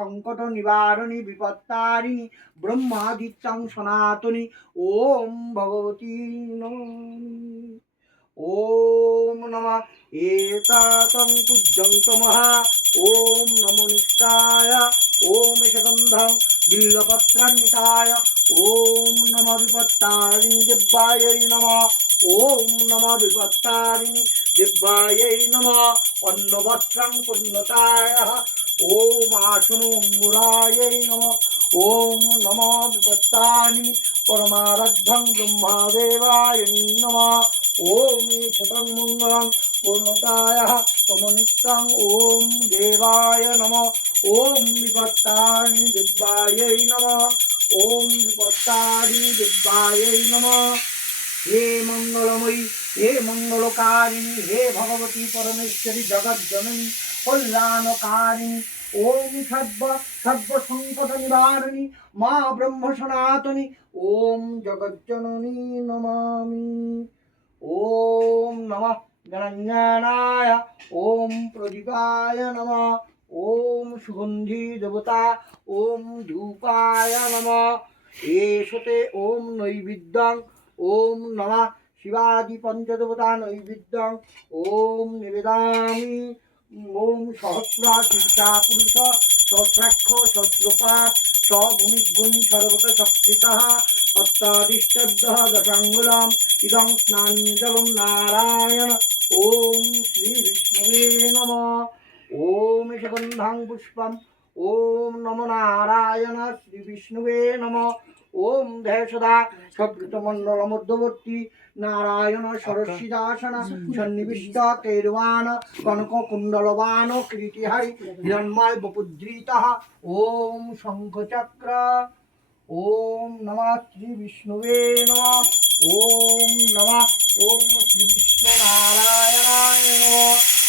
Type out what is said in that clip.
সংকট নিবারণী বিপত্তারিণী ব্রহ্মাদিত্যাং সনাতনী ওম ভগবতী নমঃ। ওম নমঃ এতাতং পূজ্যং তমহা ওম নমো নিত্যায় ওম শগন্ধং বিল্লপত্রান্বিতায় ওম নমঃ বিপত্তারিণী দিব্যাयै নমঃ ওম নমঃ বিপত্তারিণী দিব্যাयै নমঃ অন্নবস্ত্রং পুণ্যতায় ওম আসনো অঙ্গুরাयै নমঃ ওম নমঃ বিপত্তারিণী পরমারাধ্যং ব্রহ্মদেবায় নমঃ ওম শতং মঙ্গলং পূর্ণতায় তমনিত্যং ওম দেবায় নমঃ ওম বিপত্তারিণী দিব্যাयै নমঃ ওম বিপত্তারিণী দিব্যাयै নমঃ। হে মঙ্গলময়ী হে মঙ্গলকারিণী হে ভগবতী পরমেশ্বরী জগজ্জননী কল্যাণকারিণী ওম সর্বসংকট নিবারণী মা ব্রহ্ম সনাতনী ওম জগজ্জননী নমামি। ওম নমঃ গণাঞ্জনায় ওম প্রদীপায় নমঃ ওম সুগন্ধি দেবতা ওম ধূপায় নমঃ এষতে ওম নৈবেদ্যং ওম নমঃ শিবাদি পঞ্চদেবতা নৈবেদ্যং ওম নিবেদামি। ওম সহস্রা শীর্ষা পুরুষ সহস্রাক্ষ সহস্রপাত স্বভূমিগুণ সর্বত সপ্রিতঃ অত্তাদিষ্টদ্দহ দশাঙ্গুলাম ইদং স্নানি জলম নারায়ণ ওম শ্রী বিষ্ণুবে নমঃ। ওম সুগন্ধাং পুষ্পম ওম নমো নারায়ণ শ্রী বিষ্ণুবে নমঃ। ওম ধ্যায় সদা সৎকৃতমণ্ডল মধ্যবর্তী নারায়ণ সরস্বীদাসন সন্নিবিষ্ট তৈর্বাণ কনক কুণ্ডলবান কীর্তিহারি হিরণ্ময় বপুদ্রীতঃ ওম শঙ্খচক্র। ওম নমঃ শ্রী বিষ্ণুবে নমঃ ওম নমঃ ওম শ্রী বিষ্ণু নারায়ণায় নমঃ।